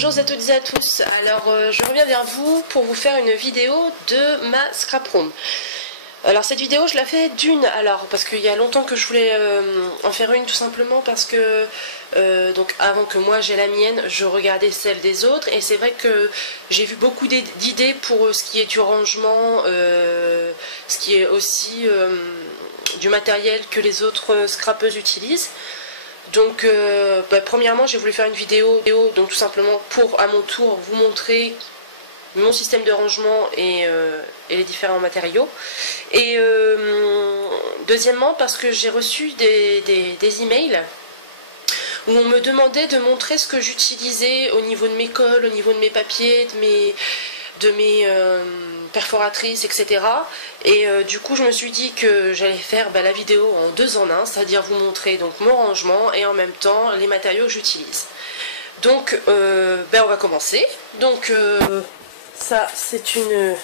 Bonjour à toutes et à tous, alors je reviens vers vous pour vous faire une vidéo de ma scrap room. Alors cette vidéo je la fais parce qu'il y a longtemps que je voulais en faire une, tout simplement parce que donc avant que moi j'ai la mienne, je regardais celle des autres et c'est vrai que j'ai vu beaucoup d'idées pour ce qui est du rangement, ce qui est aussi du matériel que les autres scrapeuses utilisent. Donc premièrement j'ai voulu faire une vidéo donc tout simplement pour à mon tour vous montrer mon système de rangement et les différents matériaux. Et deuxièmement parce que j'ai reçu des emails où on me demandait de montrer ce que j'utilisais au niveau de mes colles, au niveau de mes papiers, de mes perforatrices, etc. Et du coup je me suis dit que j'allais faire la vidéo en 2 en 1, c'est-à-dire vous montrer donc mon rangement et en même temps les matériaux que j'utilise. Donc on va commencer. Donc ça c'est une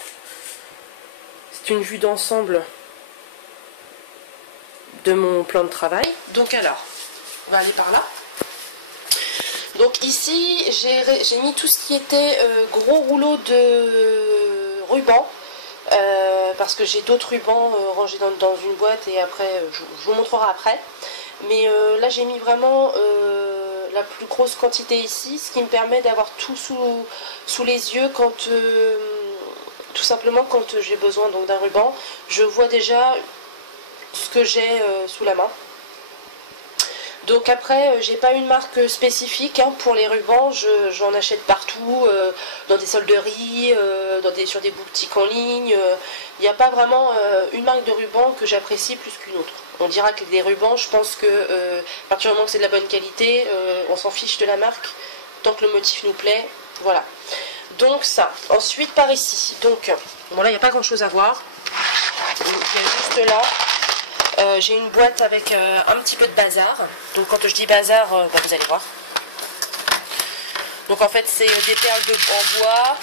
vue d'ensemble de mon plan de travail. Donc alors on va aller par là. Donc ici j'ai mis tout ce qui était gros rouleaux de ruban, parce que j'ai d'autres rubans rangés dans une boîte et après je vous montrerai après. Mais là j'ai mis vraiment la plus grosse quantité ici, ce qui me permet d'avoir tout sous les yeux quand tout simplement quand j'ai besoin d'un ruban, je vois déjà ce que j'ai sous la main. Donc après, j'ai pas une marque spécifique pour les rubans, j'en achète partout, dans des solderies, sur des boutiques en ligne. Il n'y a pas vraiment une marque de ruban que j'apprécie plus qu'une autre. On dira que les rubans, je pense que à partir du moment que c'est de la bonne qualité, on s'en fiche de la marque, tant que le motif nous plaît, voilà. Donc ça, ensuite par ici, donc bon là il n'y a pas grand chose à voir, il y a juste là. J'ai une boîte avec un petit peu de bazar. Donc quand je dis bazar, vous allez voir. Donc en fait c'est des perles en bois,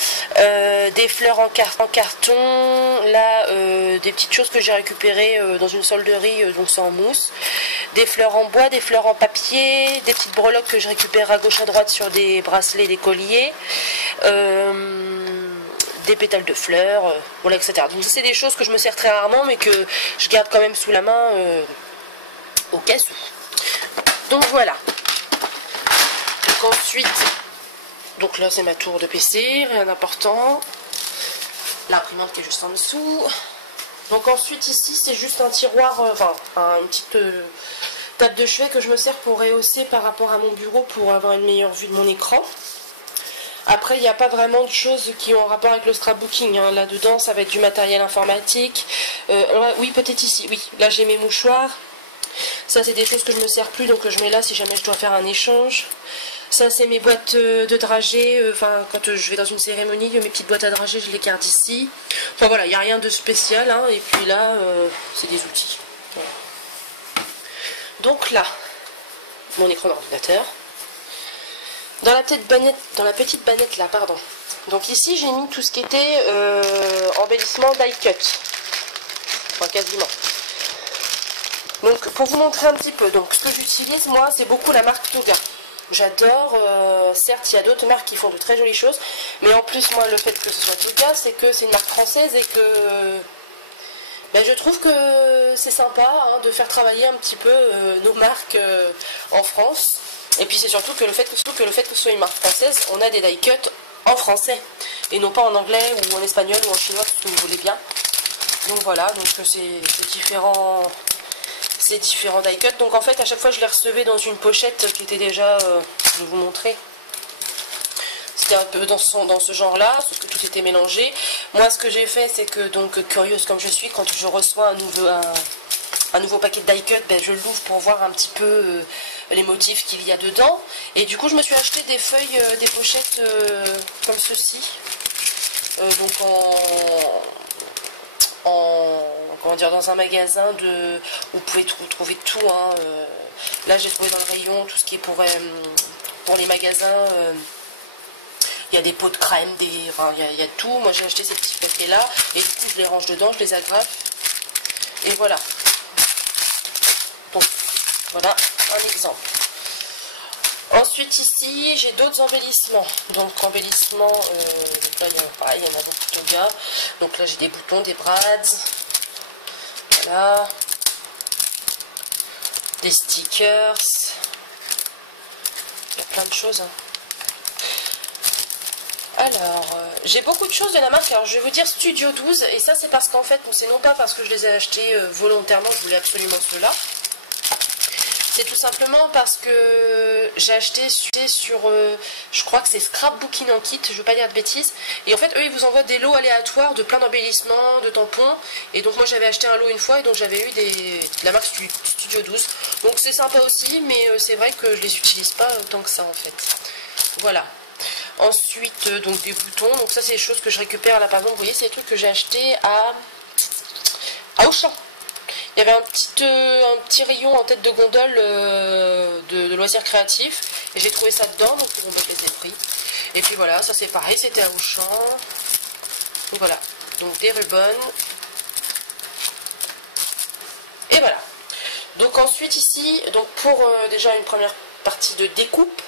des fleurs en carton, là des petites choses que j'ai récupérées dans une solderie, donc c'est en mousse, des fleurs en bois, des fleurs en papier, des petites breloques que je récupère à gauche à droite sur des bracelets, des colliers, des pétales de fleurs, voilà, etc. Donc c'est des choses que je me sers très rarement mais que je garde quand même sous la main au cas où. Donc voilà. Donc ensuite, donc là c'est ma tour de PC, rien d'important. L'imprimante qui est juste en dessous. Donc ensuite ici c'est juste un tiroir, une petite table de chevet que je me sers pour rehausser par rapport à mon bureau pour avoir une meilleure vue de mon écran. Après, il n'y a pas vraiment de choses qui ont rapport avec le scrapbooking. Là-dedans, ça va être du matériel informatique. Oui, peut-être ici. Oui, là, j'ai mes mouchoirs. Ça, c'est des choses que je ne me sers plus, donc je mets là si jamais je dois faire un échange. Ça, c'est mes boîtes de dragées. Quand je vais dans une cérémonie, mes petites boîtes à dragées, je les garde ici. Enfin, voilà, il n'y a rien de spécial. Et puis là, c'est des outils. Voilà. Donc là, mon écran d'ordinateur. Dans la petite bannette là, pardon. Donc ici j'ai mis tout ce qui était embellissement die cut. Enfin quasiment. Donc pour vous montrer un petit peu, donc ce que j'utilise moi c'est beaucoup la marque Toga. J'adore, certes il y a d'autres marques qui font de très jolies choses, mais en plus moi le fait que ce soit Toga c'est que c'est une marque française et que je trouve que c'est sympa de faire travailler un petit peu nos marques en France. Et puis c'est surtout que le fait que ce soit une marque française, on a des die cut en français et non pas en anglais ou en espagnol ou en chinois, tout ce que vous voulez bien. Donc voilà, donc c'est différents die cut. Donc en fait à chaque fois je les recevais dans une pochette qui était déjà, je vais vous montrer. C'était un peu dans ce genre là, sauf que tout était mélangé. Moi ce que j'ai fait c'est que, donc curieuse comme je suis, quand je reçois un nouveau paquet de die cut, je l'ouvre pour voir un petit peu les motifs qu'il y a dedans. Et du coup je me suis acheté des feuilles, des pochettes comme ceci, donc comment dire, dans un magasin où vous pouvez trouver tout. Là j'ai trouvé dans le rayon tout ce qui est pour les magasins. Il y a des pots de crème, il y a tout. Moi j'ai acheté ces petits paquets là et du coup je les range dedans, je les agrafe et voilà. Donc voilà un exemple. Ensuite ici j'ai d'autres embellissements. Donc embellissements, là pareil, il y en a beaucoup de gars. Donc là j'ai des boutons, des brads. Voilà. Des stickers. Il y a plein de choses. Hein. Alors, j'ai beaucoup de choses de la marque. Alors je vais vous dire Studio 12. Et ça c'est parce qu'en fait, c'est non pas parce que je les ai achetés volontairement, je voulais absolument ceux-là. C'est tout simplement parce que j'ai acheté sur, je crois que c'est Scrapbooking en kit, je ne veux pas dire de bêtises. Et en fait, eux, ils vous envoient des lots aléatoires de plein d'embellissements, de tampons. Et donc moi, j'avais acheté un lot une fois et donc j'avais eu de la marque Studio 12. Donc c'est sympa aussi, mais c'est vrai que je les utilise pas tant que ça en fait. Voilà. Ensuite, donc des boutons. Donc ça, c'est des choses que je récupère là, par exemple. Vous voyez, c'est des trucs que j'ai acheté à Auchan. Il y avait un petit rayon en tête de gondole de loisirs créatifs. Et j'ai trouvé ça dedans, donc bon, je les ai pris. Et puis voilà, ça c'est pareil, c'était à Auchan. Donc voilà, donc des ribbons. Et voilà. Donc ensuite ici, donc pour déjà une première partie de découpe,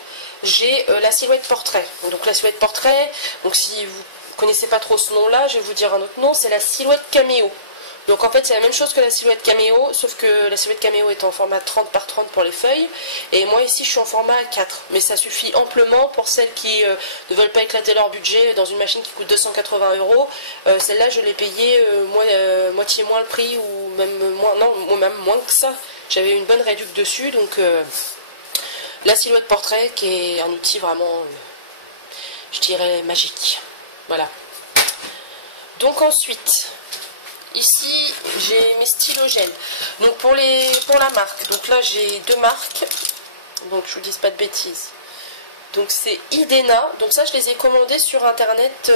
j'ai la silhouette portrait. Donc la silhouette portrait, donc si vous ne connaissez pas trop ce nom-là, je vais vous dire un autre nom, c'est la silhouette caméo. Donc en fait c'est la même chose que la silhouette caméo, sauf que la silhouette caméo est en format 30 par 30 pour les feuilles, et moi ici je suis en format 4, mais ça suffit amplement pour celles qui ne veulent pas éclater leur budget dans une machine qui coûte 280 €. Celle-là je l'ai payée moitié moins le prix, ou même moins, non, même moins que ça. J'avais une bonne réduction dessus, donc la silhouette portrait qui est un outil vraiment, je dirais, magique. Voilà. Donc ensuite... Ici, j'ai mes stylos gel. Donc pour la marque, donc là j'ai deux marques. Donc je vous dis pas de bêtises. Donc c'est Idena. Donc ça je les ai commandés sur internet.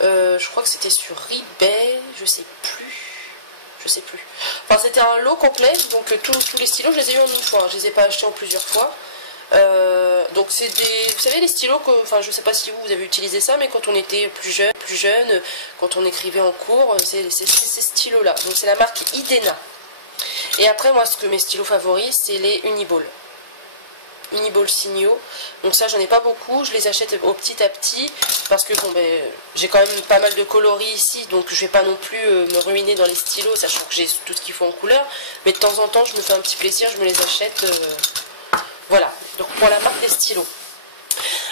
Je crois que c'était sur eBay. Je sais plus. Enfin c'était un lot complet. Donc tous les stylos je les ai eu en une fois. Je les ai pas achetés en plusieurs fois. Donc c'est des, vous savez, les stylos que, enfin je sais pas si vous avez utilisé ça, mais quand on était plus jeune, quand on écrivait en cours, c'est ces stylos là. Donc c'est la marque Idena. Et après moi, ce que mes stylos favoris, c'est les Uniball Signaux. Donc ça j'en ai pas beaucoup, je les achète au petit à petit parce que bon ben j'ai quand même pas mal de coloris ici, donc je vais pas non plus me ruiner dans les stylos, sachant que j'ai tout ce qu'il faut en couleur, mais de temps en temps je me fais un petit plaisir, je me les achète. Voilà, donc pour la marque des stylos.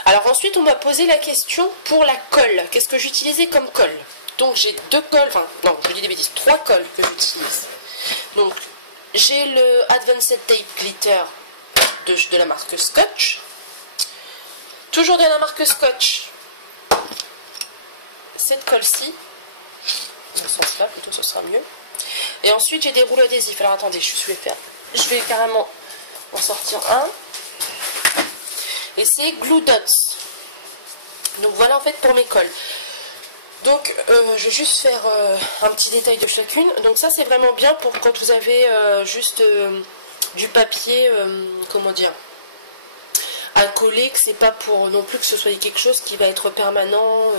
Alors ensuite on m'a posé la question pour la colle. Qu'est-ce que j'utilisais comme colle? Donc j'ai deux colles, enfin non, je dis des bêtises, trois colles que j'utilise. Donc j'ai le Advanced Tape Glitter de la marque Scotch. Toujours de la marque Scotch. Cette colle-ci. Dans ce sens-là, plutôt ce sera mieux. Et ensuite j'ai des rouleaux adhésifs. Alors attendez, je vais carrément en sortir un. Et c'est Glue Dots. Donc voilà en fait pour mes colles. Donc je vais juste faire un petit détail de chacune. Donc ça c'est vraiment bien pour quand vous avez juste du papier, comment dire, à coller, que c'est pas pour non plus que ce soit quelque chose qui va être permanent,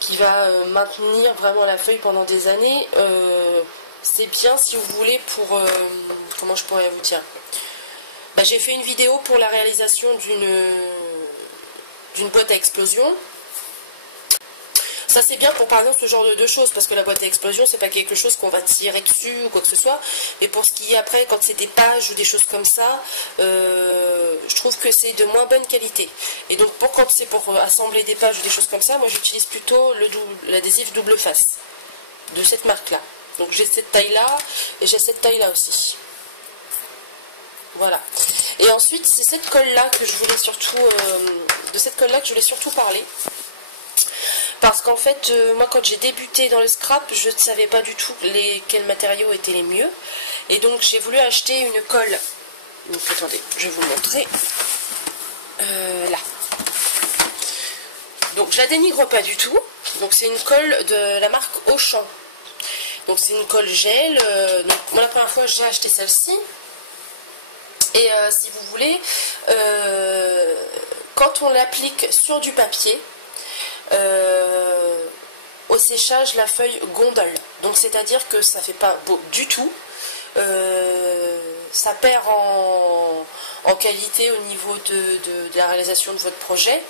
qui va maintenir vraiment la feuille pendant des années. C'est bien si vous voulez pour, comment je pourrais vous dire, bah, j'ai fait une vidéo pour la réalisation d'une boîte à explosion. Ça c'est bien pour par exemple ce genre de choses, parce que la boîte à explosion c'est pas quelque chose qu'on va tirer dessus ou quoi que ce soit, mais pour ce qui est après, quand c'est des pages ou des choses comme ça, je trouve que c'est de moins bonne qualité. Et donc quand c'est pour assembler des pages ou des choses comme ça, moi j'utilise plutôt l'adhésif double face de cette marque là. Donc j'ai cette taille là et j'ai cette taille là aussi. Voilà. Et ensuite, c'est cette colle-là que je voulais surtout, parler. Parce qu'en fait, moi, quand j'ai débuté dans le scrap, je ne savais pas du tout quels matériaux étaient les mieux. Et donc, j'ai voulu acheter une colle. Donc, attendez, je vais vous montrer. Là. Donc, je la dénigre pas du tout. Donc, c'est une colle de la marque Auchan. Donc, c'est une colle gel. Donc, moi, la première fois, j'ai acheté celle-ci. Et si vous voulez, quand on l'applique sur du papier, au séchage, la feuille gondole. Donc c'est-à-dire que ça fait pas beau du tout. Ça perd en qualité au niveau de la réalisation de votre projet.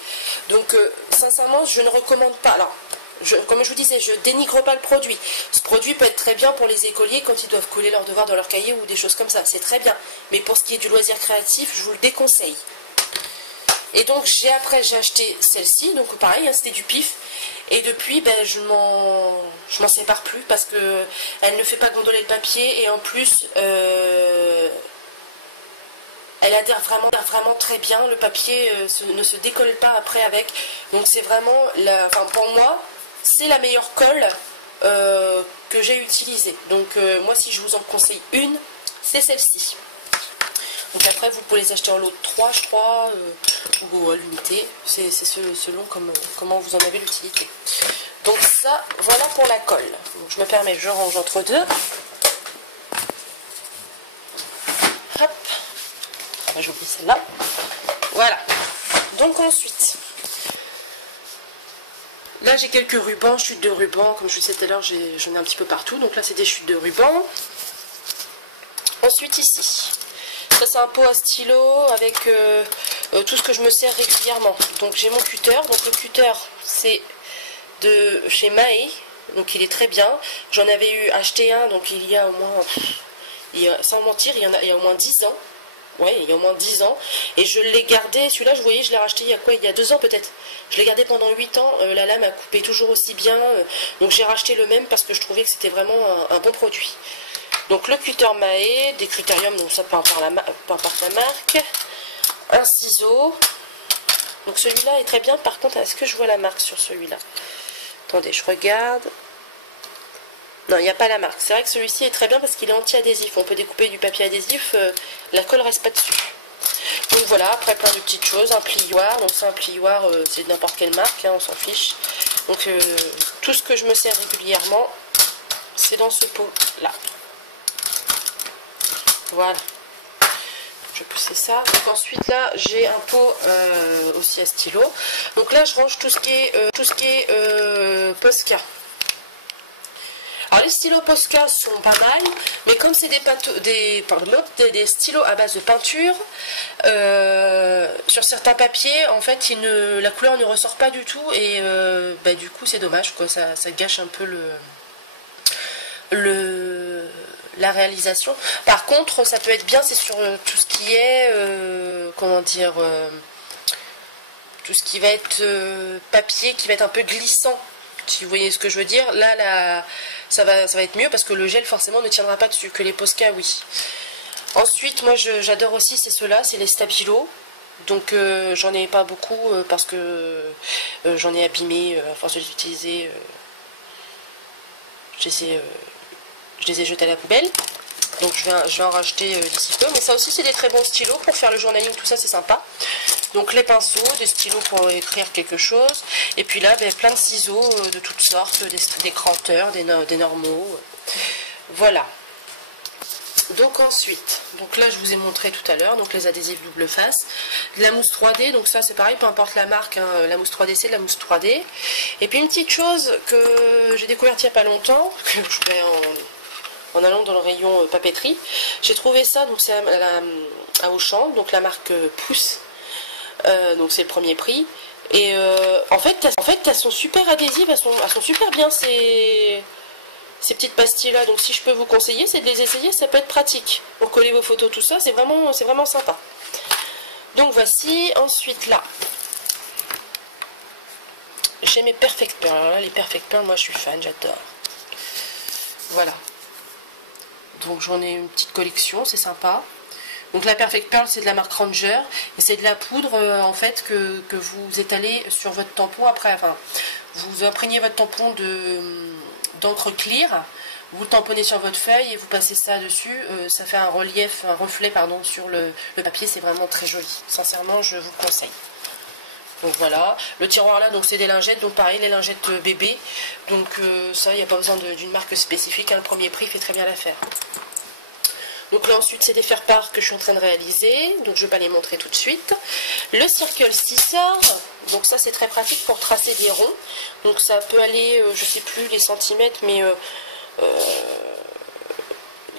Donc sincèrement, je ne recommande pas. Alors, comme je vous disais, je dénigre pas le produit. Ce produit peut être très bien pour les écoliers quand ils doivent coller leurs devoirs dans leur cahier ou des choses comme ça. C'est très bien. Mais pour ce qui est du loisir créatif, je vous le déconseille. Et donc j'ai acheté celle-ci, donc pareil, hein, c'était du pif. Et depuis, ben, je m'en sépare plus parce que elle ne fait pas gondoler le papier et en plus elle adhère vraiment très bien. Le papier ne se décolle pas après avec. Donc c'est vraiment, enfin pour moi, c'est la meilleure colle que j'ai utilisée. Donc moi, si je vous en conseille une, c'est celle-ci. Donc après, vous pouvez les acheter en lot de 3, je crois, ou à l'unité. C'est selon comment vous en avez l'utilité. Donc ça, voilà pour la colle. Donc, je me permets, je range entre deux. Hop. Ah bah, j'oublie celle-là. Voilà. Donc ensuite, là j'ai quelques rubans, chutes de rubans. Comme je vous disais tout à l'heure, j'en ai un petit peu partout. Donc là, c'est des chutes de rubans. Ensuite, ici. Ça c'est un pot à stylo avec tout ce que je me sers régulièrement. Donc j'ai mon cutter. Donc le cutter c'est de chez Mae. Donc il est très bien. J'en avais acheté un donc il y a au moins, sans mentir, il y a au moins 10 ans. Ouais, il y a au moins 10 ans. Et je l'ai gardé, celui-là je voyais, je l'ai racheté il y a quoi? Il y a 2 ans peut-être. Je l'ai gardé pendant 8 ans. La lame a coupé toujours aussi bien. Donc j'ai racheté le même parce que je trouvais que c'était vraiment un bon produit. Donc le cutter Mae, des critériums, donc ça peu importe la marque. Un ciseau. Donc celui-là est très bien. Par contre, est-ce que je vois la marque sur celui-là? Attendez, je regarde. Non, il n'y a pas la marque. C'est vrai que celui-ci est très bien parce qu'il est anti-adhésif. On peut découper du papier adhésif, la colle reste pas dessus. Donc voilà, après plein de petites choses. Un plioir. Donc c'est un plioir, c'est de n'importe quelle marque, hein, on s'en fiche. Donc tout ce que je me sers régulièrement, c'est dans ce pot-là. Voilà, je vais pousser ça. Donc ensuite là j'ai un pot aussi à stylo. Donc là je range tout ce qui est Posca. Alors les stylos Posca sont pas mal, mais comme c'est des stylos à base de peinture, sur certains papiers en fait la couleur ne ressort pas du tout et bah, du coup c'est dommage quoi, ça gâche un peu la réalisation. Par contre, ça peut être bien, c'est sur tout ce qui est, comment dire, tout ce qui va être papier, qui va être un peu glissant, si vous voyez ce que je veux dire. Là, ça va être mieux parce que le gel forcément ne tiendra pas dessus, que les Posca, oui. Ensuite, moi j'adore aussi, c'est ceux-là, c'est les Stabilo. Donc j'en ai pas beaucoup parce que j'en ai abîmé, à force de les utiliser, je les ai jetés à la poubelle. Donc je vais en racheter d'ici peu. Mais ça aussi c'est des très bons stylos pour faire le journaling, tout ça c'est sympa. Donc les pinceaux, des stylos pour écrire quelque chose. Et puis là ben, plein de ciseaux de toutes sortes, des cranteurs, des normaux. Voilà. Donc ensuite, donc là je vous ai montré tout à l'heure, donc les adhésifs double face, de la mousse 3D, donc ça c'est pareil, peu importe la marque, hein, la mousse 3D c'est de la mousse 3D. Et puis une petite chose que j'ai découverte il n'y a pas longtemps, que je fais en allant dans le rayon papeterie, j'ai trouvé ça, donc c'est à Auchan, donc la marque Pouce, donc c'est le premier prix. Et en fait elles sont super adhésives, elles sont super bien, ces petites pastilles là, donc si je peux vous conseiller, c'est de les essayer, ça peut être pratique pour coller vos photos, tout ça, c'est vraiment sympa. Donc voici. Ensuite là j'ai mes Perfect Pearl. Les Perfect Pearl, moi je suis fan, j'adore. Voilà, donc j'en ai une petite collection, c'est sympa. Donc la Perfect Pearl c'est de la marque Ranger et c'est de la poudre en fait que vous étalez sur votre tampon après, enfin vous imprégnez votre tampon d'encre clear, vous le tamponnez sur votre feuille et vous passez ça dessus, ça fait un reflet pardon, sur le papier, c'est vraiment très joli, sincèrement je vous le conseille. Donc voilà, le tiroir là donc c'est des lingettes, donc pareil les lingettes bébé, donc ça il n'y a pas besoin d'une marque spécifique, hein, le premier prix fait très bien l'affaire. Donc là ensuite c'est des faire-part que je suis en train de réaliser, donc je ne vais pas les montrer tout de suite. Le Circle Scissor, donc ça c'est très pratique pour tracer des ronds, donc ça peut aller, je sais plus les centimètres, mais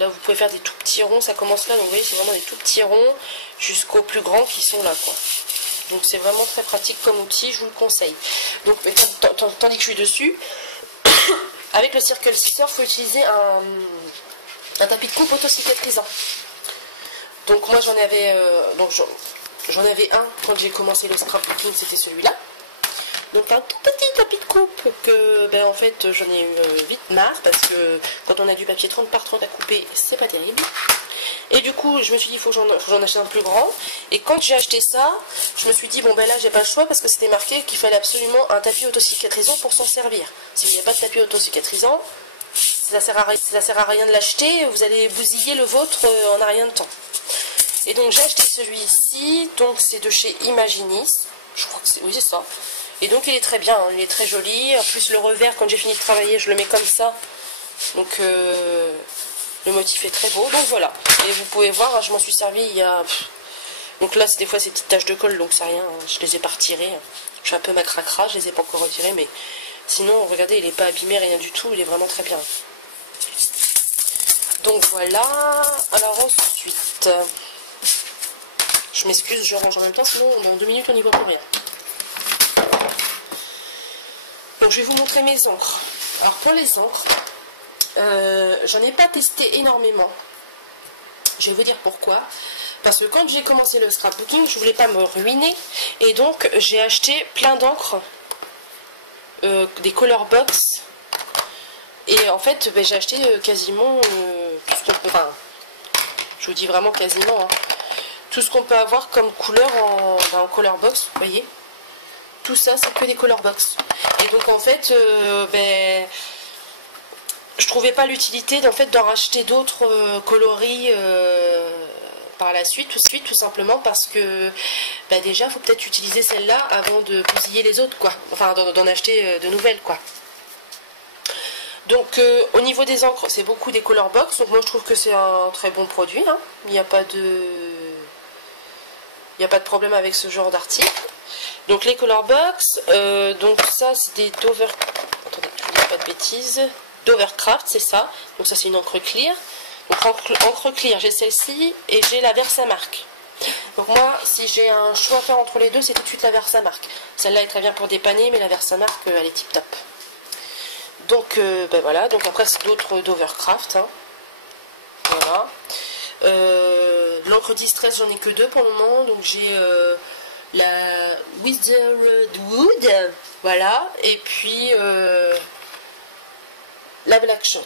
Là, vous pouvez faire des tout petits ronds. Ça commence là, donc vous voyez, c'est vraiment des tout petits ronds jusqu'aux plus grands qui sont là, quoi. Donc c'est vraiment très pratique comme outil, je vous le conseille. Donc tandis que je suis dessus, avec le Circle Scissor, il faut utiliser un tapis de coupe auto-cicatrisant. Donc moi j'en avais un quand j'ai commencé le scrapbooking, c'était celui-là. Donc un tout petit tapis de coupe que ben, en fait j'en ai eu vite marre parce que quand on a du papier 30 par 30 à couper, c'est pas terrible. Et du coup je me suis dit il faut que j'en achète un plus grand. Et quand j'ai acheté ça, je me suis dit bon ben là j'ai pas le choix parce que c'était marqué qu'il fallait absolument un tapis autocicatrisant pour s'en servir. S'il n'y a pas de tapis autocicatrisant, ça sert à rien de l'acheter, vous allez bousiller le vôtre en un rien de temps. Et donc j'ai acheté celui-ci, donc c'est de chez Imaginis, je crois que c'est, oui c'est ça. Et donc il est très bien, hein, il est très joli, en plus le revers quand j'ai fini de travailler je le mets comme ça, donc le motif est très beau, donc voilà. Et vous pouvez voir, hein, je m'en suis servi il y a... Donc là des fois c'est des petites taches de colle, donc c'est rien, hein, je les ai pas retirées, je suis un peu macracra, je les ai pas encore retirées, mais sinon regardez il est pas abîmé, rien du tout, il est vraiment très bien. Donc voilà, alors ensuite... Je m'excuse, je range en même temps, sinon dans 2 minutes on n'y voit plus rien. Donc je vais vous montrer mes encres. Alors pour les encres, j'en ai pas testé énormément. Je vais vous dire pourquoi. Parce que quand j'ai commencé le scrapbooking, je voulais pas me ruiner. Et donc j'ai acheté plein d'encres, des color box. Et en fait ben, j'ai acheté quasiment tout ce qu'on peut... Enfin, je vous dis vraiment quasiment... Hein, tout ce qu'on peut avoir comme couleur en color box, vous voyez. Tout ça, c'est que des color box. Et donc, en fait, ben, je trouvais pas l'utilité d'en racheter d'autres coloris par la suite, tout simplement parce que ben, déjà, il faut peut-être utiliser celle-là avant de bousiller les autres, quoi. Enfin, d'en acheter de nouvelles, quoi. Donc, au niveau des encres, c'est beaucoup des color box. Donc, moi, je trouve que c'est un très bon produit. Hein. Il n'y a pas de... Il n'y a pas de problème avec ce genre d'article. Donc les color box, donc ça c'est des Dover... Attendez, je ne dis pas de bêtises. Dovercraft, c'est ça. Donc ça c'est une encre clear. Donc encre clear, j'ai celle-ci et j'ai la Versamark. Donc moi, si j'ai un choix à faire entre les deux, c'est tout de suite la Versamark. Celle-là est très bien pour dépanner, mais la Versamark, elle est tip top. Donc ben voilà, donc après c'est d'autres Dovercraft. Hein. Voilà. L'encre Distress, j'en ai que 2 pour le moment, donc j'ai la Wizardwood, voilà, et puis la Black Shot.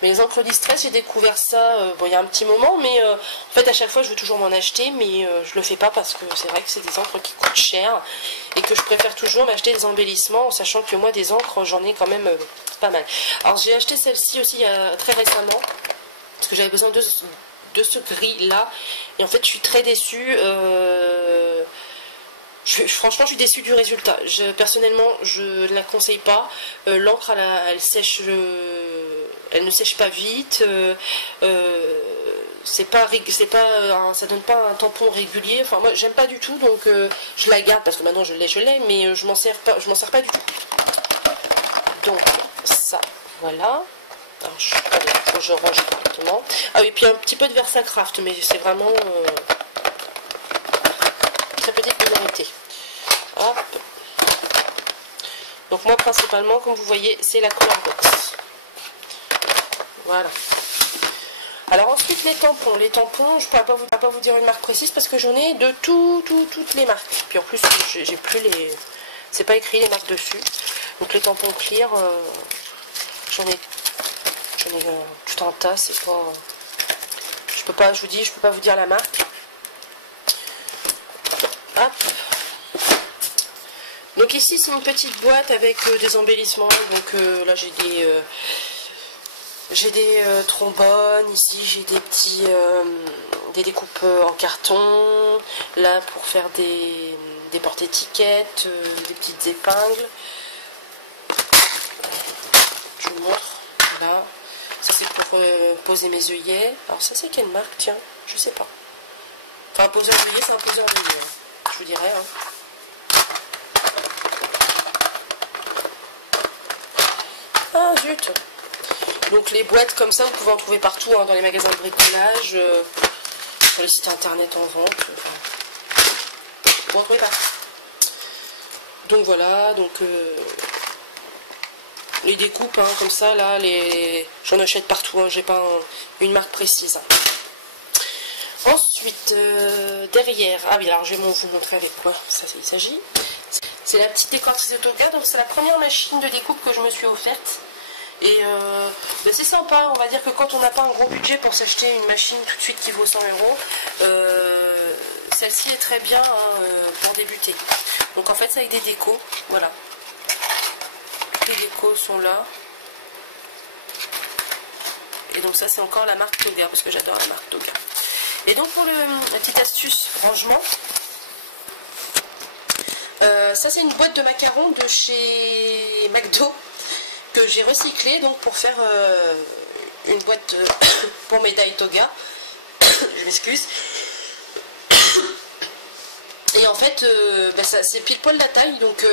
Mais les encres Distress, j'ai découvert ça bon, il y a un petit moment, mais en fait à chaque fois je veux toujours m'en acheter, mais je le fais pas parce que c'est vrai que c'est des encres qui coûtent cher et que je préfère toujours m'acheter des embellissements, en sachant que moi des encres j'en ai quand même pas mal. Alors j'ai acheté celle-ci aussi très récemment parce que j'avais besoin de ce gris là, et en fait je suis très déçue. Franchement je suis déçue du résultat. Personnellement je ne la conseille pas. L'encre elle sèche, elle ne sèche pas vite, ça donne pas un tampon régulier. Enfin moi j'aime pas du tout, donc je la garde parce que maintenant je l'ai, mais je m'en sers pas du tout. Donc ça voilà. Alors, faut que je range correctement. Ah oui, puis un petit peu de Versacraft, mais c'est vraiment très petite minorité. Hop. Donc moi principalement, comme vous voyez, c'est la color box. Voilà. Alors ensuite les tampons. Les tampons, je ne pourrais pas vous dire une marque précise parce que j'en ai de toutes les marques. Puis en plus, j'ai plus les... C'est pas écrit les marques dessus. Donc les tampons clear, j'en ai tout un tas, c'est pas... je peux pas vous dire la marque. Hop. Donc ici c'est une petite boîte avec des embellissements. Donc là j'ai des trombones, ici j'ai des petits des découpes en carton, là pour faire des porte-étiquettes, des petites épingles. Je vous montre, là. Ça c'est pour poser mes œillets. Alors ça c'est quelle marque, tiens, je sais pas. Enfin un poseur d'œillet, c'est un poseur d'œillet, je vous dirais. Hein. Ah zut. Donc les boîtes comme ça, vous pouvez en trouver partout, hein, dans les magasins de bricolage, sur les sites internet en vente. Vous en trouvez partout. Donc voilà, donc les découpes, hein, comme ça, là, j'en achète partout, hein, j'ai pas une marque précise. Ensuite, derrière, ah oui, alors je vais vous montrer avec quoi il s'agit. C'est la petite décoratrice de Toga, donc c'est la première machine de découpe que je me suis offerte. Et ben c'est sympa, on va dire que quand on n'a pas un gros budget pour s'acheter une machine tout de suite qui vaut 100 €, celle-ci est très bien, hein, pour débuter. Donc en fait c'est avec des décos, voilà. Les décos sont là. Et donc ça c'est encore la marque Toga, parce que j'adore la marque Toga. Et donc pour la petite astuce rangement, ça c'est une boîte de macarons de chez McDo que j'ai recyclé donc pour faire une boîte pour médaille Toga. Je m'excuse. Et en fait bah c'est pile poil la taille, donc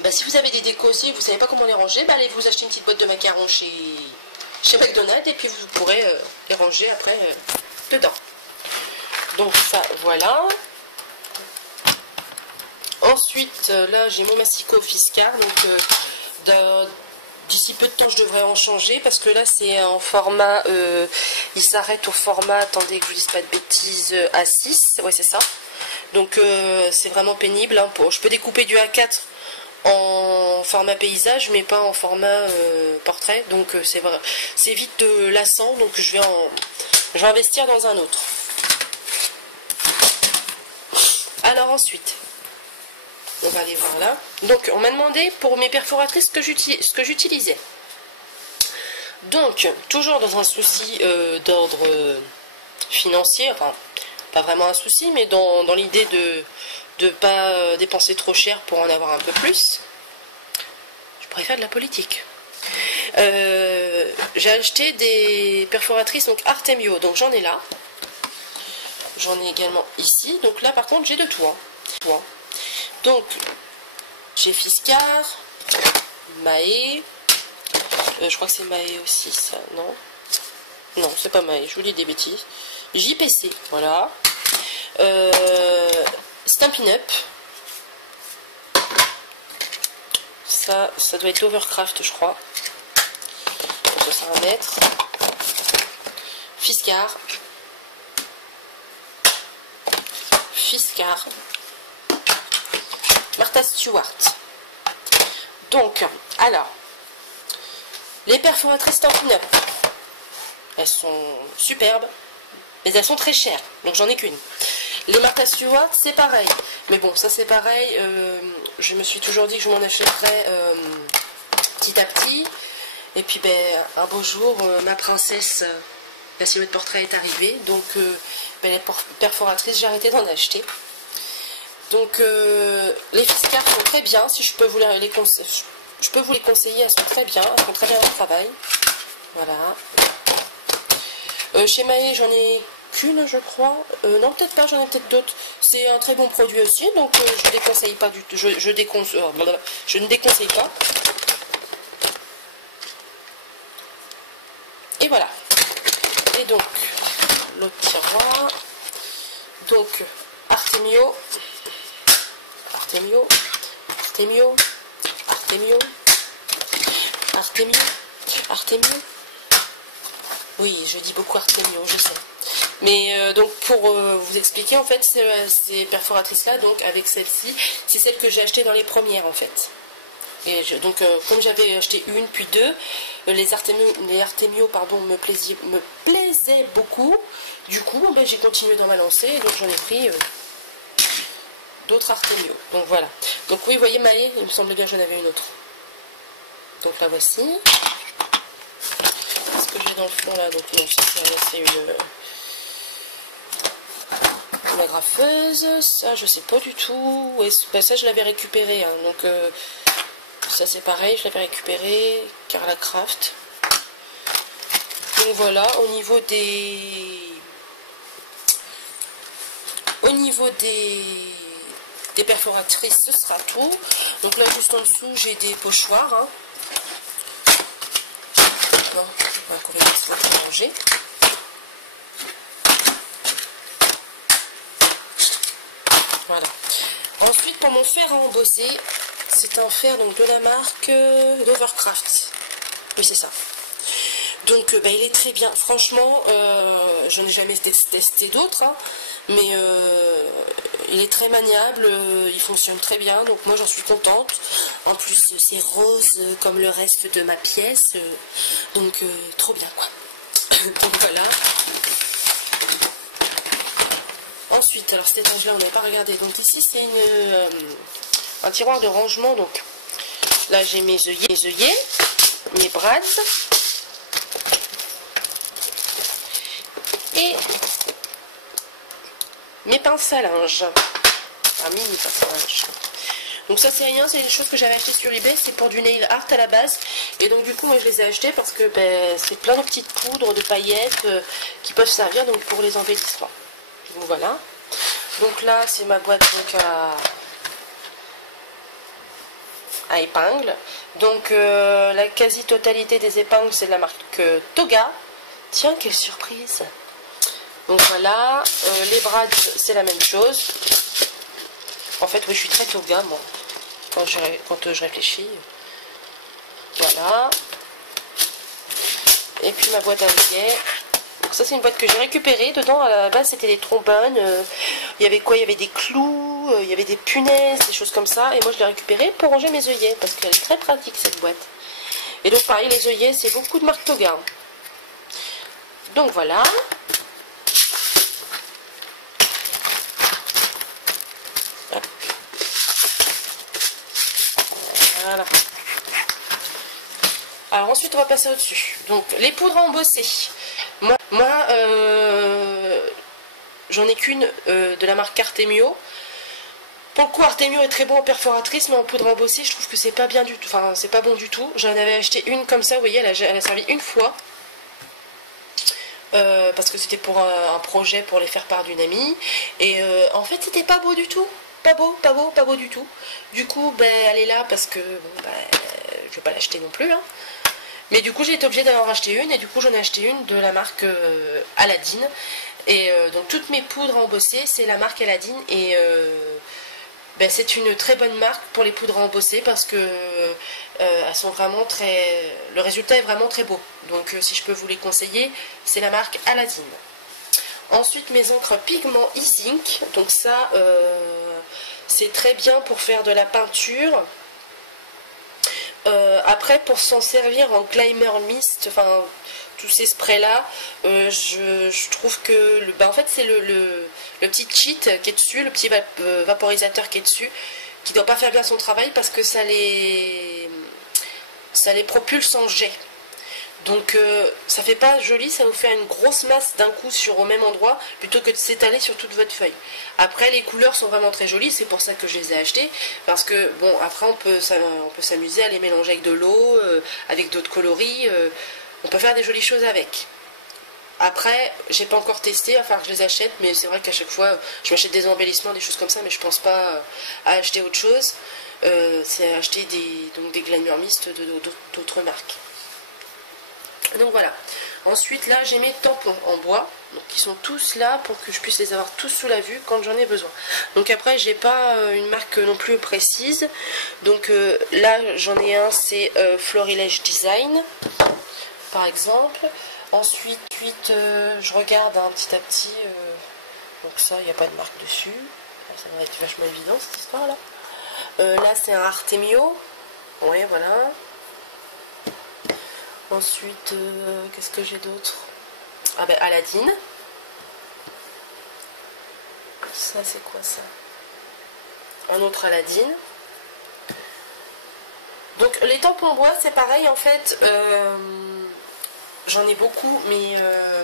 bah si vous avez des décos aussi et que vous savez pas comment les ranger, bah allez vous acheter une petite boîte de macarons chez McDonald's et puis vous pourrez les ranger après dedans. Donc ça voilà. Ensuite là j'ai mon massicot Fiskars, donc d'ici peu de temps je devrais en changer parce que là c'est en format, il s'arrête au format, attendez que je vous dise pas de bêtises, A6, ouais c'est ça. Donc c'est vraiment pénible, hein, je peux découper du A4 en format paysage mais pas en format portrait, donc c'est vite lassant, donc je vais investir dans un autre. Alors ensuite on va aller voir là. Donc on m'a demandé pour mes perforatrices ce que j'utilisais. Donc toujours dans un souci d'ordre financier, enfin pas vraiment un souci, mais dans l'idée de ne pas dépenser trop cher pour en avoir un peu plus. Je préfère de la politique. J'ai acheté des perforatrices donc Artemio, donc j'en ai là. J'en ai également ici. Donc là par contre j'ai de tout, hein. Donc j'ai Fiskars, Mahé, je crois que c'est Mahé aussi ça, non? Non, c'est pas Mahé, je vous dis des bêtises. JPC, voilà. Stampin' Up. Ça doit être l'Overcraft, je crois. Ça c'est un mètre. Fiskars. Fiskars. Martha Stewart. Donc, alors, les perforatrices Stampin' Up, elles sont superbes, mais elles sont très chères, donc j'en ai qu'une. Les Martha Stewart, c'est pareil, mais bon, ça c'est pareil, je me suis toujours dit que je m'en achèterais petit à petit, et puis ben, un beau jour, ma princesse, la silhouette portrait est arrivée, donc ben, les perforatrices, j'ai arrêté d'en acheter. Donc les Fiskars sont très bien, si je peux vous les conseiller, elles sont très bien, elles font très bien leur travail. Voilà. Chez Mahé j'en ai qu'une je crois, non peut-être pas, j'en ai peut-être d'autres. C'est un très bon produit aussi, donc je ne déconseille pas du tout, je ne déconseille pas. Et voilà. Et donc l'autre tiroir, donc Artemio. Artemio, Artemio, Artemio, Artemio, Artemio. Oui, je dis beaucoup Artemio, je sais. Mais donc pour vous expliquer, en fait, ces perforatrices-là, donc avec celle-ci, c'est celle que j'ai achetée dans les premières, en fait. Et donc comme j'avais acheté une puis deux, les Artemio pardon, me plaisaient beaucoup. Du coup, ben, j'ai continué dans ma lancée, et donc j'en ai pris d'autres Artemio. Donc voilà. Donc oui, vous voyez Mahé, il me semble bien que j'en avais une autre. Donc la voici. Ce que j'ai dans le fond là, donc non, c'est une agrafeuse. Ça, je sais pas du tout. Et ben, ça, je l'avais récupéré. Hein. Donc ça, c'est pareil, je l'avais récupéré. Carla Craft. Donc voilà, au niveau des perforatrices, ce sera tout. Donc là juste en dessous j'ai des pochoirs, hein. qu'on va se mélanger. Voilà. Ensuite, pour mon fer à embosser, c'est un fer donc, de la marque d'Overcraft. Oui, c'est ça. Donc, il est très bien. Franchement, je n'ai jamais testé d'autres, hein, mais il est très maniable, il fonctionne très bien. Donc, moi, j'en suis contente. En plus, c'est rose comme le reste de ma pièce. Donc, trop bien, quoi. Donc, voilà. Ensuite, alors cet étage-là, on n'avait pas regardé. Donc, ici, c'est un tiroir de rangement. Donc, là, j'ai mes œillets, mes brads. Et mes pinces à linge. Un mini pince à linge. Donc ça c'est rien, c'est des choses que j'avais achetées sur eBay, c'est pour du nail art à la base. Et donc du coup moi je les ai achetées parce que c'est plein de petites poudres, de paillettes qui peuvent servir donc pour les embellissements. Donc voilà. Donc là c'est ma boîte donc à épingles. Donc la quasi-totalité des épingles c'est de la marque Toga. Tiens, quelle surprise! Donc voilà, les brads c'est la même chose. En fait oui je suis très Toga moi, quand je réfléchis. Voilà. Et puis ma boîte à œillets. Donc ça c'est une boîte que j'ai récupérée. Dedans à la base c'était des trombones. Il y avait quoi? Il y avait des clous, il y avait des punaises, des choses comme ça. Et moi je l'ai récupérée pour ranger mes œillets parce qu'elle est très pratique cette boîte. Et donc pareil les œillets c'est beaucoup de marque Toga. Donc voilà. Voilà. Alors ensuite on va passer au-dessus. Donc les poudres à embosser. Moi j'en ai qu'une de la marque Artemio. Pour le coup Artemio est très bon en perforatrice, mais en poudre à embosser je trouve que c'est pas bien du tout. Enfin c'est pas bon du tout. J'en avais acheté une comme ça, vous voyez, elle a servi une fois. Parce que c'était pour un projet pour les faire part d'une amie. Et en fait c'était pas beau du tout. Pas beau du tout. Du coup, elle est là parce que bon, je vais pas l'acheter non plus. Hein. Mais du coup, j'ai été obligée d'en racheter une. Et du coup, j'en ai acheté une de la marque Aladdin. Et donc, toutes mes poudres à embosser, c'est la marque Aladdin. Et c'est une très bonne marque pour les poudres à embosser parce que elles sont vraiment très. Le résultat est vraiment très beau. Donc, si je peux vous les conseiller, c'est la marque Aladdin. Ensuite, mes encres pigments e-zinc. Donc, ça. C'est très bien pour faire de la peinture. Après, pour s'en servir en Glimmer Mist, enfin tous ces sprays là, je trouve que en fait c'est le petit cheat qui est dessus, le petit vaporisateur qui est dessus, qui ne doit pas faire bien son travail parce que ça les propulse en jet. Donc ça fait pas joli, ça vous fait une grosse masse d'un coup au même endroit plutôt que de s'étaler sur toute votre feuille. Après les couleurs sont vraiment très jolies, c'est pour ça que je les ai achetées, parce que bon après on peut s'amuser à les mélanger avec de l'eau, avec d'autres coloris, on peut faire des jolies choses avec. Après j'ai pas encore testé, enfin je les achète, mais c'est vrai qu'à chaque fois je m'achète des embellissements, des choses comme ça, mais je pense pas à acheter autre chose. C'est acheter des Glimmer Mist d'autres marques. Donc voilà. Ensuite là j'ai mes tampons en bois, donc ils sont tous là pour que je puisse les avoir tous sous la vue quand j'en ai besoin. Donc après j'ai pas une marque non plus précise. Donc là j'en ai un, c'est Florilège Design par exemple. Ensuite je regarde petit à petit. Donc ça il n'y a pas de marque dessus. Ça va être vachement évident cette histoire là. Là c'est un Artemio. Ouais voilà. Ensuite, qu'est-ce que j'ai d'autre? Ah Aladdin. Ça, c'est quoi ça? Un autre Aladdin. Donc, les tampons bois, c'est pareil, en fait. J'en ai beaucoup, mais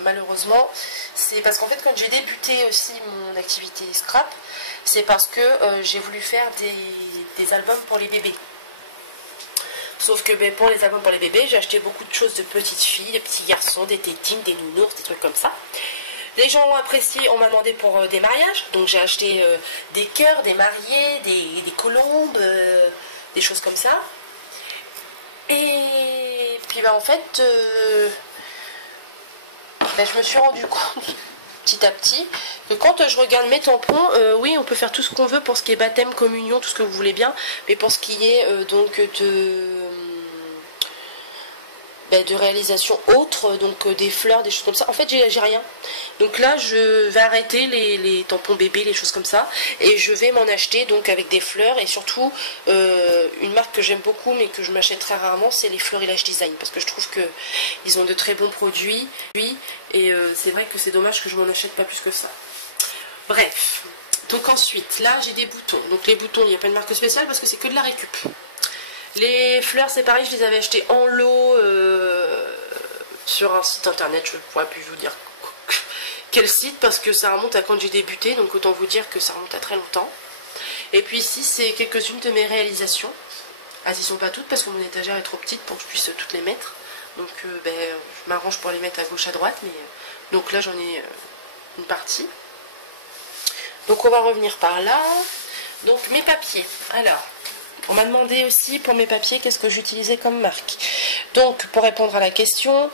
malheureusement, c'est parce qu'en fait, quand j'ai débuté aussi mon activité scrap, c'est parce que j'ai voulu faire des albums pour les bébés. Sauf que pour les albums pour les bébés, j'ai acheté beaucoup de choses de petites filles, des petits garçons, des tétines, des nounours, des trucs comme ça. Les gens ont apprécié, on m'a demandé pour des mariages. Donc j'ai acheté des cœurs, des mariés, des colombes, des choses comme ça. Et puis en fait, ben, je me suis rendu compte petit à petit que quand je regarde mes tampons, oui, on peut faire tout ce qu'on veut pour ce qui est baptême, communion, tout ce que vous voulez bien, mais pour ce qui est donc de réalisation autre, donc des fleurs, des choses comme ça, en fait j'ai rien. Donc là je vais arrêter les tampons bébés, les choses comme ça, et je vais m'en acheter donc avec des fleurs, et surtout une marque que j'aime beaucoup mais que je m'achète très rarement, c'est les Florilège Design, parce que je trouve que ils ont de très bons produits, et c'est vrai que c'est dommage que je m'en achète pas plus que ça. Bref, donc ensuite là j'ai des boutons, donc les boutons il n'y a pas de marque spéciale parce que c'est que de la récup. Les fleurs, c'est pareil, je les avais achetées en lot sur un site internet. Je ne pourrais plus vous dire quel site parce que ça remonte à quand j'ai débuté, donc autant vous dire que ça remonte à très longtemps. Et puis ici, c'est quelques-unes de mes réalisations. Ah, elles ne sont pas toutes parce que mon étagère est trop petite pour que je puisse toutes les mettre. Donc je m'arrange pour les mettre à gauche, à droite. Mais donc là, j'en ai une partie. Donc on va revenir par là. Donc mes papiers. Alors... on m'a demandé aussi pour mes papiers qu'est-ce que j'utilisais comme marque. Donc pour répondre à la question,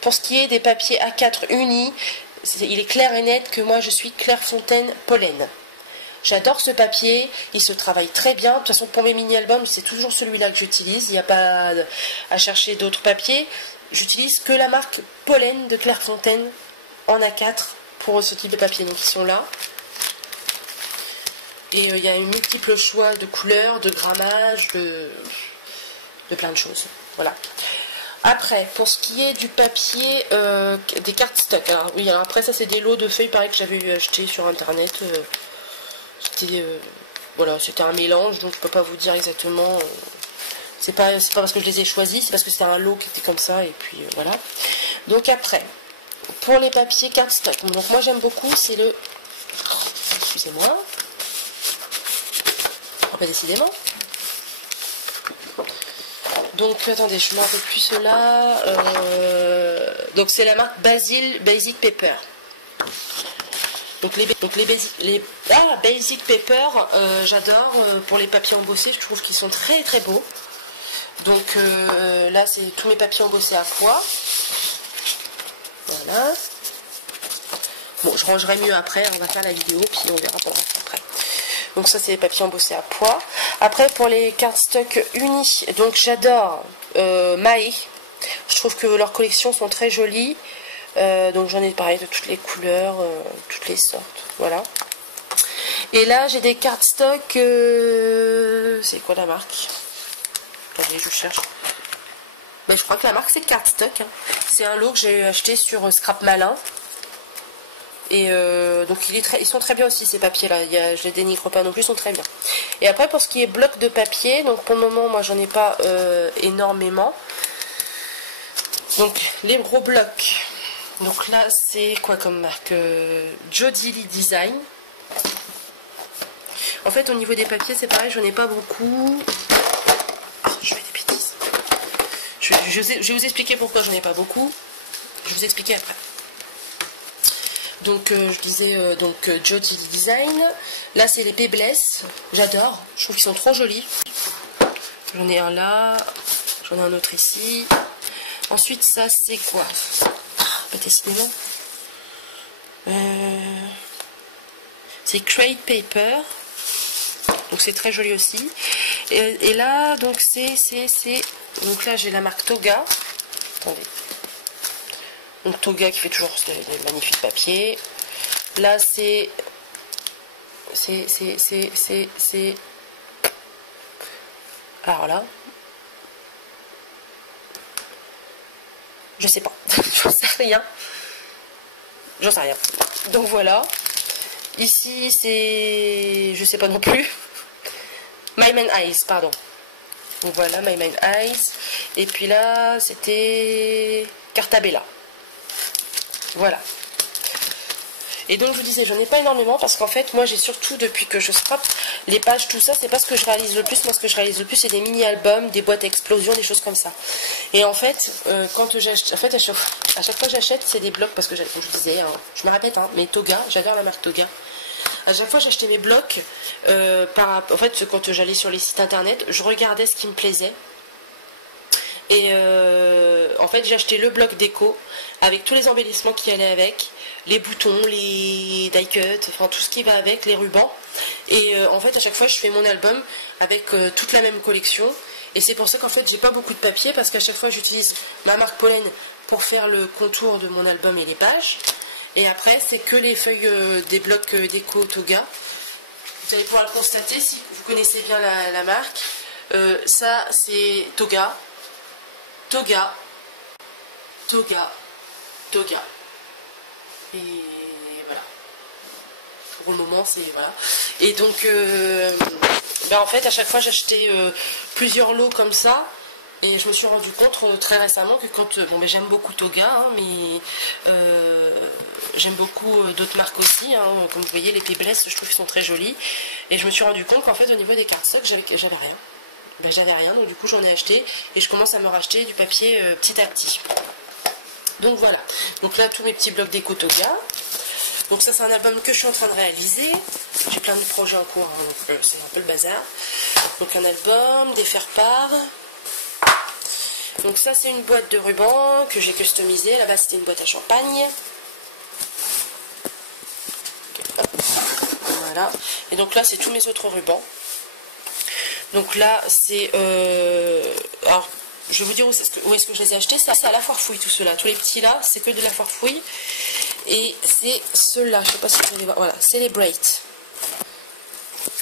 pour ce qui est des papiers A4 unis, il est clair et net que moi je suis Clairefontaine Pollen. J'adore ce papier, il se travaille très bien. De toute façon pour mes mini-albums c'est toujours celui-là que j'utilise, il n'y a pas à chercher d'autres papiers. J'utilise que la marque Pollen de Clairefontaine en A4 pour ce type de papier, donc ils sont là. Et il y a un multiple choix de couleurs, de grammage, de plein de choses. Voilà. Après, pour ce qui est du papier, des cartes stock. Alors oui, alors après ça c'est des lots de feuilles pareil que j'avais acheté sur internet. Voilà, c'était un mélange, donc je peux pas vous dire exactement. C'est pas parce que je les ai choisis, c'est parce que c'était un lot qui était comme ça et puis voilà. Donc après, pour les papiers cartes stock. Donc moi j'aime beaucoup, c'est le. Excusez-moi. Pas décidément. Donc attendez, je me rappelle plus cela. Donc c'est la marque Basic Paper. Donc les Basic Paper, j'adore pour les papiers embossés. Je trouve qu'ils sont très très beaux. Donc là c'est tous mes papiers embossés à pois. Voilà. Bon, je rangerai mieux après. On va faire la vidéo puis on verra pour après. Donc ça c'est les papiers embossés à pois. Après pour les cardstock unis, donc j'adore Mae. Je trouve que leurs collections sont très jolies. Donc j'en ai pareil de toutes les couleurs, toutes les sortes. Voilà. Et là j'ai des cardstock. C'est quoi la marque? Attendez, je cherche. Mais je crois que la marque c'est Cardstock. Hein. C'est un lot que j'ai acheté sur Scrap Malin. Et donc ils sont très bien aussi ces papiers là, je les dénigre pas non plus, ils sont très bien. Et après pour ce qui est bloc de papier, donc pour le moment moi j'en ai pas énormément. Donc les gros blocs, donc là c'est quoi comme marque? Jody Lee Design. En fait au niveau des papiers c'est pareil, j'en ai pas beaucoup. Oh, je fais des bêtises. Je vais vous expliquer pourquoi j'en ai pas beaucoup. Je vais vous expliquer après. Donc je disais donc Jody Design. Là c'est les Pabless. J'adore. Je trouve qu'ils sont trop jolis. J'en ai un là. J'en ai un autre ici. Ensuite ça c'est quoi? Pas décidément. C'est Crate Paper. Donc c'est très joli aussi. Et là donc c'est donc là j'ai la marque Toga. Attendez. Donc Toga qui fait toujours des magnifiques papiers. Là c'est alors là je sais pas. J'en sais rien. J'en sais rien. Donc voilà. Ici c'est je sais pas non plus. My Man Eyes, pardon. Donc voilà, My Man Eyes. Et puis là c'était Cartabella. Voilà. Et donc je vous disais, j'en ai pas énormément parce qu'en fait moi j'ai surtout depuis que je scrape les pages, tout ça, c'est pas ce que je réalise le plus. Moi ce que je réalise le plus c'est des mini-albums, des boîtes à explosion, des choses comme ça. Et en fait, quand j'achète, en fait, à chaque fois j'achète c'est des blocs parce que comme je disais, hein, je me répète, hein, mais Toga, j'adore la marque Toga. À chaque fois j'achetais mes blocs, en fait quand j'allais sur les sites internet, je regardais ce qui me plaisait. Et en fait j'ai acheté le bloc déco avec tous les embellissements qui allaient avec, les boutons, les die cuts, enfin tout ce qui va avec, les rubans. Et en fait à chaque fois je fais mon album avec toute la même collection. Et c'est pour ça qu'en fait j'ai pas beaucoup de papier, parce qu'à chaque fois j'utilise ma marque Pollen pour faire le contour de mon album et les pages. Et après c'est que les feuilles des blocs déco Toga. Vous allez pouvoir le constater si vous connaissez bien la marque. Ça c'est Toga, Toga, Toga, Toga. Et voilà. Pour le moment c'est voilà. Et donc en fait à chaque fois j'achetais plusieurs lots comme ça. Et je me suis rendu compte très récemment que quand... j'aime beaucoup Toga, hein, mais j'aime beaucoup d'autres marques aussi. Hein, comme vous voyez, les Pabless, je trouve qu'ils sont très jolis. Et je me suis rendu compte qu'en fait, au niveau des cardstock, j'avais rien. J'avais rien, donc du coup, j'en ai acheté. Et je commence à me racheter du papier petit à petit. Donc voilà. Donc là, tous mes petits blocs déco Toga. Donc ça, c'est un album que je suis en train de réaliser. J'ai plein de projets en cours, hein, donc c'est un peu le bazar. Donc un album, des faire-part. Donc ça c'est une boîte de rubans que j'ai customisée. Là-bas c'était une boîte à champagne. Okay, voilà. Et donc là c'est tous mes autres rubans. Donc là c'est... alors je vais vous dire où est-ce que je les ai achetés. Ça c'est à la foire fouille tout cela. Tous les petits là c'est que de la foire fouille. Et c'est ceux-là, je sais pas si vous allez voir. Voilà, c'est les Bright.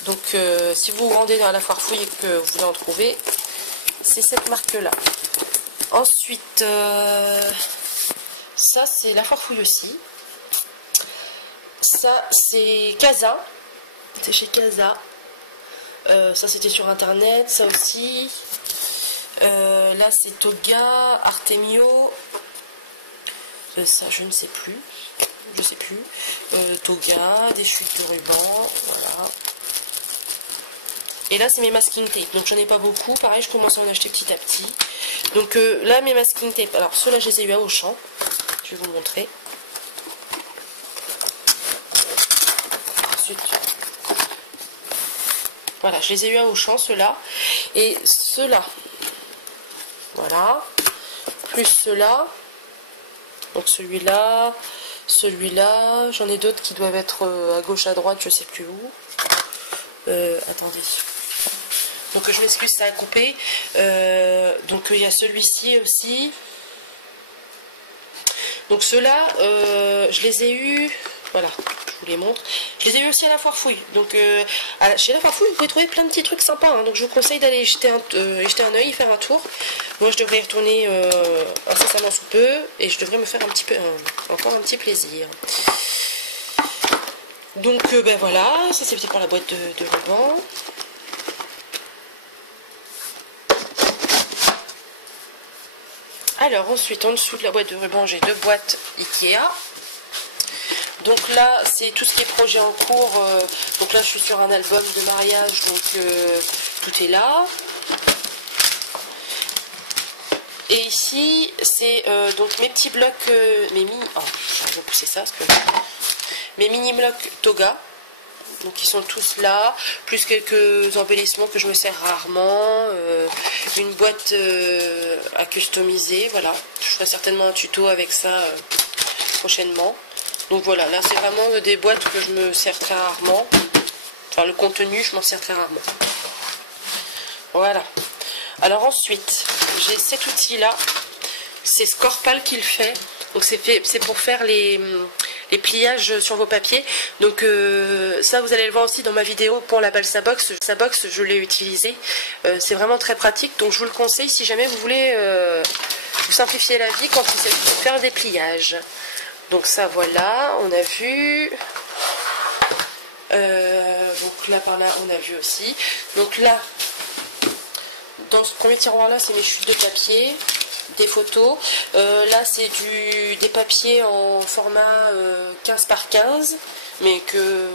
Donc si vous vous rendez dans la foire fouille et que vous voulez en trouver, c'est cette marque là. Ensuite, ça c'est la foire fouille aussi. Ça c'est Casa. C'est chez Casa. Ça c'était sur internet. Ça aussi. Là c'est Toga, Artemio. Ça je ne sais plus. Je sais plus. Toga, des chutes de ruban. Voilà. Et là c'est mes masking tape, donc j'en ai pas beaucoup, pareil je commence à en acheter petit à petit. Donc là mes masking tape, alors ceux-là je les ai eu à Auchan, je vais vous montrer. Ensuite, voilà, je les ai eu à Auchan ceux-là, et ceux-là, voilà, plus ceux-là, donc celui-là, celui-là, j'en ai d'autres qui doivent être à gauche, à droite, je sais plus où. Attendez. Donc je m'excuse, ça a coupé. Donc il y a celui-ci aussi. Donc ceux-là, je les ai eus. Voilà, je vous les montre. Je les ai eus aussi à la foire fouille. Donc chez la foire fouille, vous pouvez trouver plein de petits trucs sympas. Hein. Donc je vous conseille d'aller jeter un œil, faire un tour. Moi je devrais y retourner incessamment sous peu. Et je devrais me faire encore un petit plaisir. Donc voilà, ça c'est pour la boîte de ruban. Alors ensuite en dessous de la boîte de ruban j'ai deux boîtes Ikea. Donc là c'est tout ce qui est projet en cours. Donc là je suis sur un album de mariage, donc tout est là. Et ici c'est donc mes petits blocs, mes mini blocs Toga. Donc ils sont tous là, plus quelques embellissements que je me sers rarement, une boîte à customiser, voilà. Je ferai certainement un tuto avec ça prochainement. Donc voilà, là c'est vraiment des boîtes que je me sers très rarement. Enfin le contenu je m'en sers très rarement. Voilà. Alors ensuite, j'ai cet outil là, c'est Scorpal qui le fait. Donc c'est pour faire les pliages sur vos papiers. Donc ça vous allez le voir aussi dans ma vidéo pour la balsa box. Sa box je l'ai utilisée. C'est vraiment très pratique. Donc je vous le conseille si jamais vous voulez vous simplifier la vie quand il s'agit de faire des pliages. Donc ça voilà, on a vu. Donc là par là on a vu aussi. Donc là, dans ce premier tiroir là c'est mes chutes de papier. Des photos, là c'est des papiers en format 15 par 15 mais que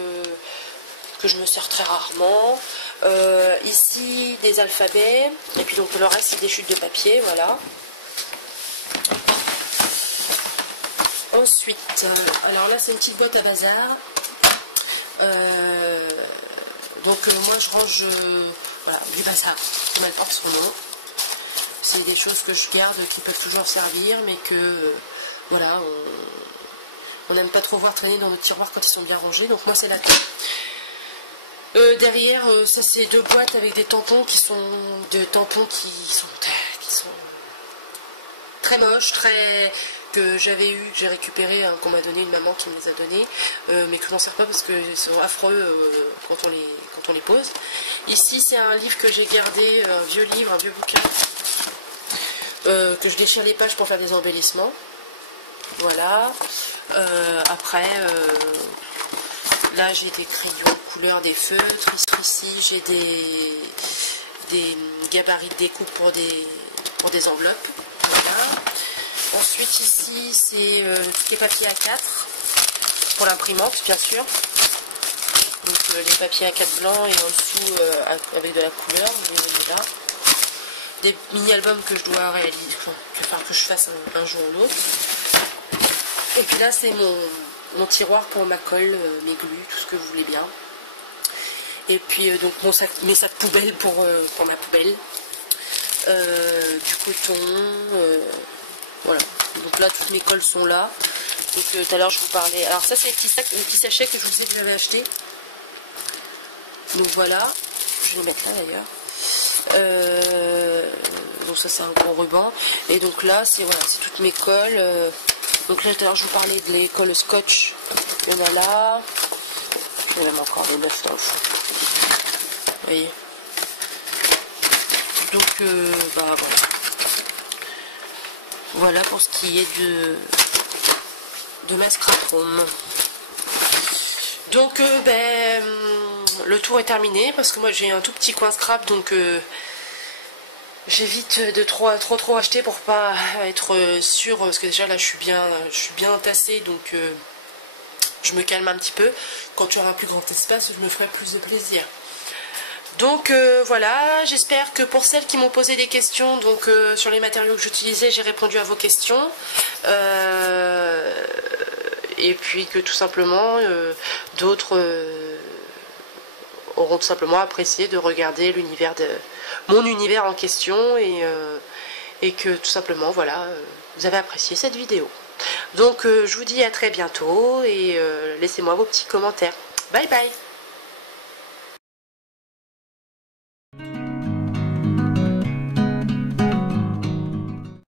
je me sers très rarement. Ici des alphabets et puis donc le reste c'est des chutes de papier, voilà. Ensuite alors là c'est une petite boîte à bazar. Donc moi je range voilà, du bazar, mal porte son nom. c'est des choses que je garde qui peuvent toujours servir, mais que voilà, on n'aime pas trop voir traîner dans nos tiroirs quand ils sont bien rangés. Donc moi c'est là. Derrière, ça c'est 2 boîtes avec des tampons qui sont très moches, que j'avais eu, que j'ai récupéré, hein, qu'on m'a donné, une maman qui me les a donnés, mais que je n'en sers pas parce qu'ils sont affreux quand on les pose. Ici c'est un livre que j'ai gardé, un vieux livre, un vieux bouquin, que je déchire les pages pour faire des embellissements. Voilà. Après, là j'ai des crayons couleur, des feutres. Ici j'ai des gabarits de découpe pour des enveloppes. Voilà. Ensuite ici c'est tout les papiers A4 pour l'imprimante bien sûr. Donc les papiers A4 blancs et en dessous avec de la couleur, vous voyez là. Des mini-albums que je dois réaliser, que je fasse un jour ou l'autre. Et puis là c'est mon tiroir pour ma colle, mes glues, tout ce que vous voulez bien. Et puis donc mes sacs poubelles pour ma poubelle. Du coton, voilà. Donc là toutes mes colles sont là. Donc tout à l'heure je vous parlais. Alors ça c'est les petits sachets que je vous disais que j'avais acheté. Donc voilà, je vais les mettre là d'ailleurs. Donc ça c'est un gros ruban. Et donc là c'est voilà, c'est toutes mes colles. Donc là tout à l'heure je vous parlais de les colles scotch. Il y en a là. Il y en a même encore des 9 dans le fond. Vous voyez. Donc bah voilà. Voilà pour ce qui est de ma scrap room. Donc le tour est terminé parce que moi j'ai un tout petit coin scrap, donc j'évite de trop acheter pour pas être sûr, parce que déjà là je suis bien entassée, donc je me calme un petit peu. Quand tu auras un plus grand espace, je me ferai plus de plaisir. Donc voilà, j'espère que pour celles qui m'ont posé des questions donc sur les matériaux que j'utilisais, j'ai répondu à vos questions. Et puis que tout simplement d'autres auront tout simplement apprécié de regarder mon univers en question, et que tout simplement voilà, vous avez apprécié cette vidéo. Donc je vous dis à très bientôt, et laissez-moi vos petits commentaires. Bye bye.